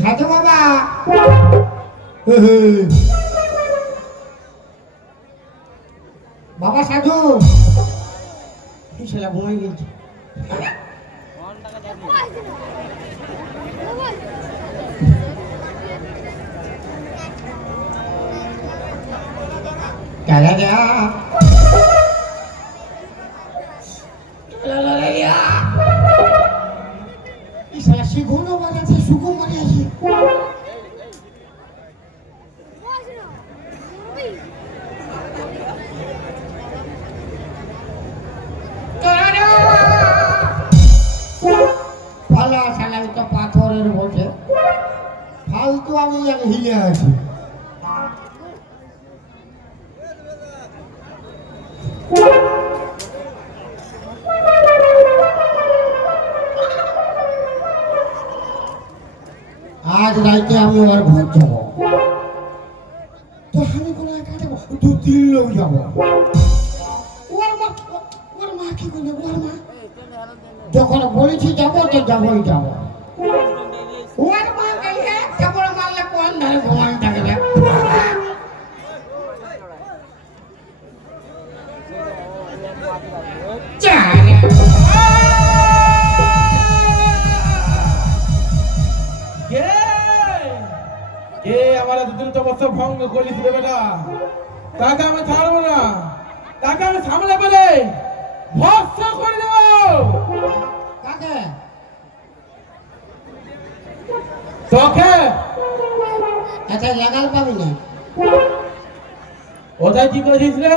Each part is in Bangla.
সাধু বাবা বাবা সাধু সেটা ঘুমাই গেছে শিখুনো বানাচ্ছে সুকুমারি আছে পালা শালা তো পাথরের বটে ফালতু আমি হিলে আছি আজ রাইতে আমি ওর ঘর যাব তো আমি কোনো একা যাবো 2-3 লোক যাব ওর মা কি করবে ওর মা যখন বলেছি যাবো তো যাবোই যাবো ওর মা গেলে কেবল মারলে কোন ধারে ঘুমানো থাকবে ভঙ্গ করিস রে বেটা তাকে আমি ছাড়বো না তাকে আমি সামনে পেলে ভস্ম করে দেব কাকে তোকে আচ্ছা লাগাল পাবি না ওটাই কি করেছিস রে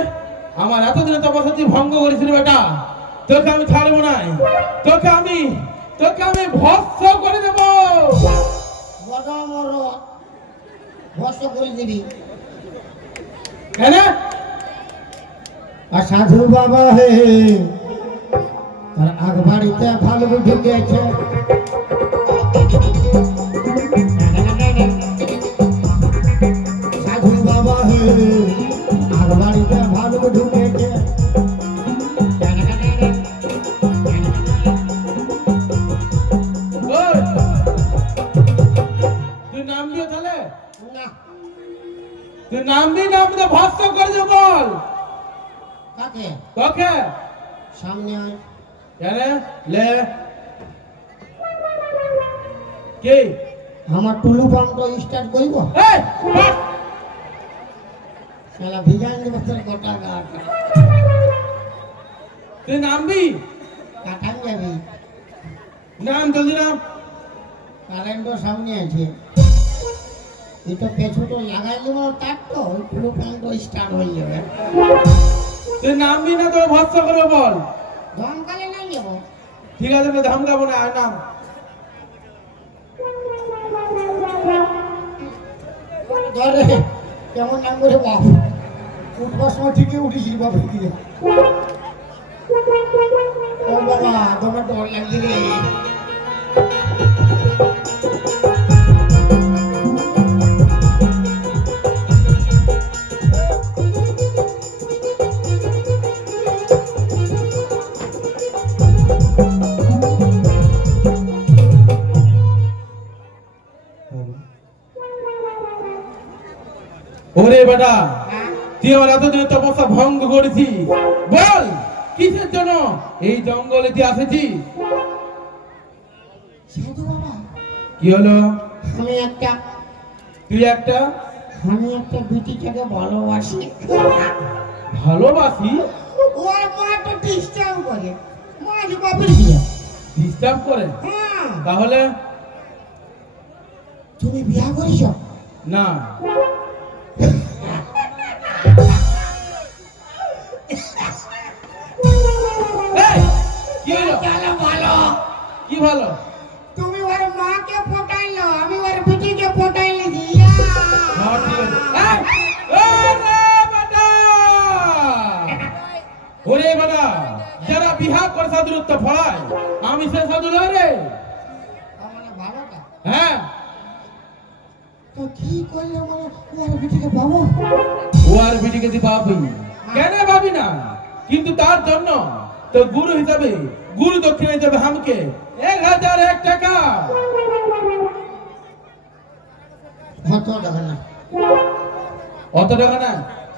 আমার এতদিন তপস্যা তুই ভঙ্গ করিস রে বেটা তোকে আমি ছাড়বো না তোকে আমি ভস্ম করে দেব বড় বড় ভস্ম করে দিবি কেন আর সাধু বাবা হে তার আগ বাড়িতে ভালো ঢুকেছে সাধু বাবা হে আগ বাড়িতে ভালো ঢুকেছে তুই নাম দিয়ে তাহলে না তুই নাম দিয়ে নাম দিয়ে ভস্ম করে দেব বল কাকে কাকে সামনে আয় কেন লে কে আমার টুলু পাম্প স্টার্ট কইব এই শালা ভিজান দেব তোর গোটা গাট তুই নামবি কাটান যাবি নাম জলদি নাম কারেন্ট সামনে আছে এটা পেছুটো লাগাই দেব তার তো টুলু পাম্প স্টার্ট হয়ে যাবে তুই নামবি না তো ভস্ম করবে বল ধমকালে নাই যাব ঠিক আছে না ধমকাবো না নাম ধরে কেমন নাম করে বাপ উঠবার সময় ঠিকই উঠিস বাপ দিয়ে ও বাবা তোমার ডর লাগছে রে ওরে বেটা তুই আমার এতদিন তপস্যা ভঙ্গ করেছি বল কিসের জন্য এই জঙ্গলে তুই আসেছি সাধু বাবা কি হলো আমি একটা বিটিটাকে ভালোবাসি ওর মা তো ডিস্টার্ব করে মাঝে বাপের বিয়ে ডিস্টার্ব করে তাহলে তুমি বিয়ে করেছো না ভালো? তুমি ওর মাকে পটাইলো, আমি ওর বিটিকে পটাইলি জি। হ্যাঁ ঠিক আছে। ওরে বেটা, ওরে বেটা, যারা বিহা করে সাধুরত্ব ফলায়, আমি সে সাধু নয় রে। মানে ভালোটা হ্যাঁ, তো কি করলে মানে ওর বিটিকে পাবো? ও আর বিটিকে দি পাবি কেন? পাবি না, কিন্তু তার জন্য তো গুরু হিসাবে গুরু দক্ষিণা দেবে আমাকে 1001 টাকা। কত টাকা না? অত টাকা না?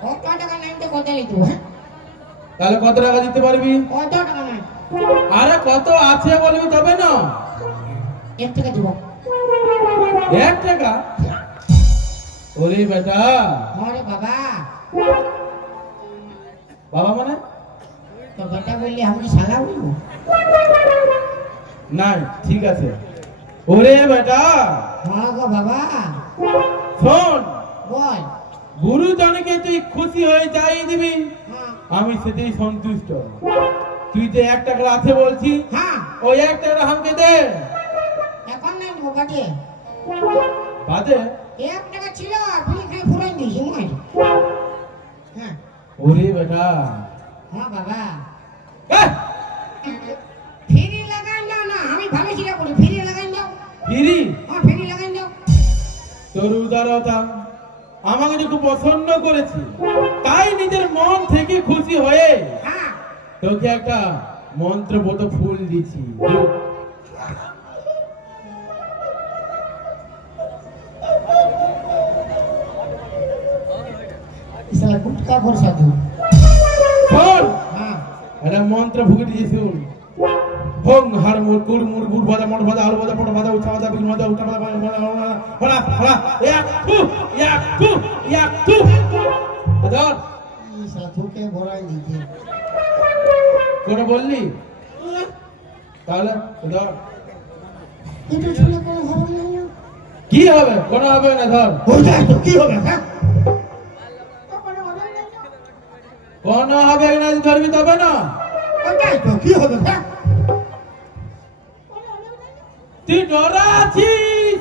কত টাকা নাই তো কত লিখবো? হ্যাঁ, তাহলে কত টাকা দিতে পারবি? কত টাকা নাই? আরে কত আছে বলবি তবে না। 1 টাকা দিব। 1 টাকা? ওরে বেটা, আরে বাবা, বাবা মানে তো বেটা বললি আমি শালা বলবো? না ঠিক আছে। ওরে বেটা হ্যাঁ গো বাবা, শোন, বল। গুরুজনকে তুই খুশি হয়ে যাই দিবি, হ্যাঁ আমি সেটাই সন্তুষ্ট। তুই যে 1 টাকা আছে বলছি, হ্যাঁ, ওই 1 টাকা আমাকে দে। এখন নাই দিব বাটে। বাদে 1 টাকা ছিল, বিলি খাই ফুরাই দিয়েছি মই। হ্যাঁ ওরে বেটা, হ্যাঁ বাবা, এহ, ফিরি লাগাই দাও না, আমি ভালো ছিল বলি ফিরি লাগাই দাও। ফিরি হ্যাঁ ফিরি লাগাই দাও। তোর উদারতা আমাকে খুব পছন্দ করেছি, তাই নিজের মন থেকে খুশি হয়ে হ্যাঁ তোকে একটা মন্ত্রবোধ ফুল দিছি। ইসলা গুটকা ভর সাধু। শোন, হ্যাঁ একটা মন্ত্র ভুগে দিয়েছি শুন। হং হার মুর কুর মুর গুর ভাজা মট ভাজা আলু ভাজা পট ভাজা উঠা ভাজা বিন ভাজা উঠা ভাজা হলা হলা এক টু ধর। ইসলা তোকে ভরাই দিয়েছে। কোন বললি? তাহলে ধর। এটা শুনে কোনো হবে না। কি হবে? কোন হবে না, ধর। ওইটাই তো কি হবে? হ্যাঁ কোন হবে না, ধরবি তবে না। ওইটাই তো কি হবে? হ্যাঁ তুই ডরা আছিস?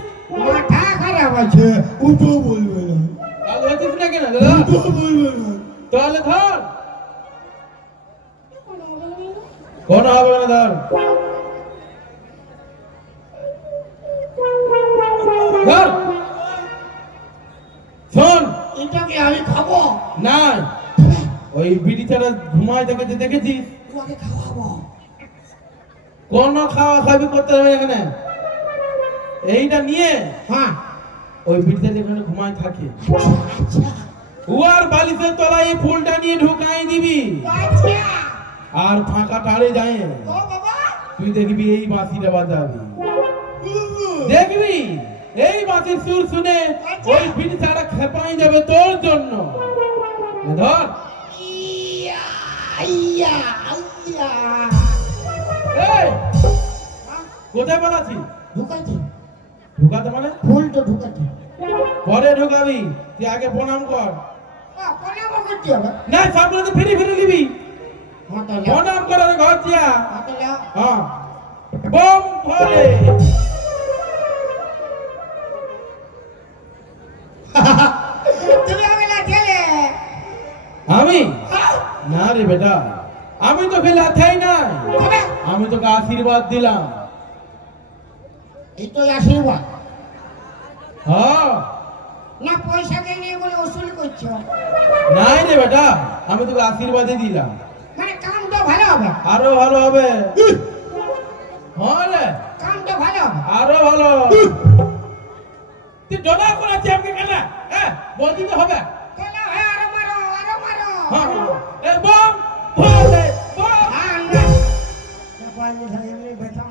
মাথা খারাপ আছে, উঠো বলবে না। তাহলে হচ্ছিস না কেন দাদা? উঠো বলবে না। তাহলে ধর। কোন হবে না, ধর ধর। শোন, এটাকে আমি খাবো না ওই বিড়ি ছাড়া ঘুমায় দেখেছি, দেখেছিস? তোমাকে খাওয়াবো। কোন খাওয়া খাবি করতে হবে এখানে? এইটা নিয়ে হ্যাঁ ওই বিড়িটা যেখানে ঘুমায় থাকে, আচ্ছা উয়ার বালিশের তলায় এই ফুলটা নিয়ে ঢুকাই দিবি। আচ্ছা। আর ফাঁকা টাড়ে যায় ও বাবা, তুই দেখবি এই বাঁশিটা বাজাবি, দেখবি এই বাঁশির সুর শুনে ওই বিড়ি ছাড়া খেপাই যাবে তোর জন্য। ধর। ইয়া ইয়া ইয়া। এই কোথায় বলাছি? ঢুকাইছি, ঢুকাতে মানে? ফুল তো ঢুকাইছি। পরে ঢুকাবি, তুই আগে প্রণাম কর। প্রণাম করতে হবে না, সামনে তো ফিরে ফিরে দিবি। হ্যাঁ তো প্রণাম করার ঘর দিয়া। লাও। হ্যাঁ, বম ফলে। তুমি আমি না ছেলে। আমি না রে বেটা, আমি তোকে লাথাই নাই, তবে আমি তোকে আশীর্বাদ দিলাম। এই তো আশীর্বাদ হ্যাঁ, না পয়সা দিয়ে নিয়ে বলে উসুল করছো? নাই রে বেটা, আমি তোকে আশীর্বাদই দিলাম। মানে কামটা ভালো হবে, আরো ভালো হবে। হ্যাঁ রে, কামটা ভালো হবে। আরো ভালো। তুই ডোনা করাচ্ছি আমাকে কেন? হ্যাঁ, বলছি তো হবে। চলো হ্যাঁ, আরো মারো আরো মারো। হ্যাঁ, এ বম ফলে বম। হ্যাঁ না পাইলে সাহেব বেটা